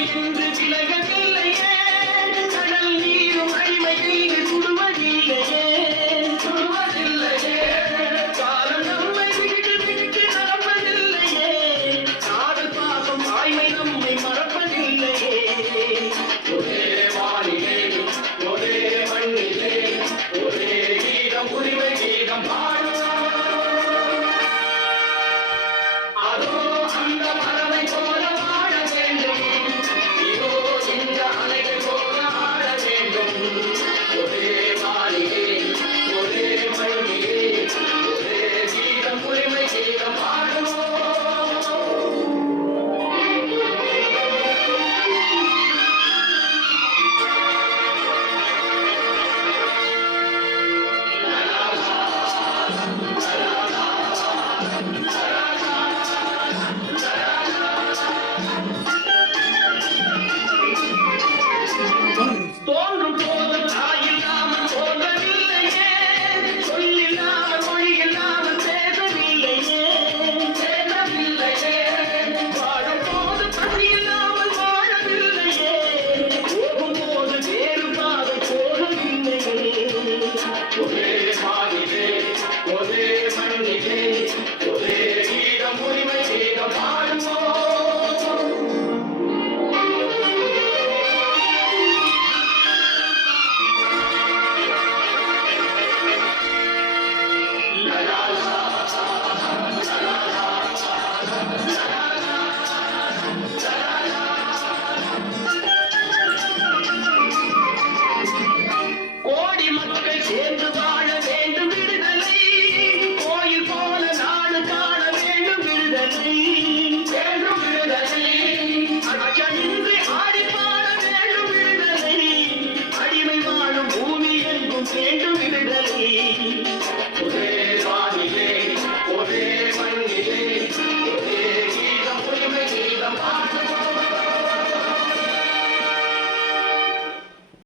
இன்று விலகவில்லையே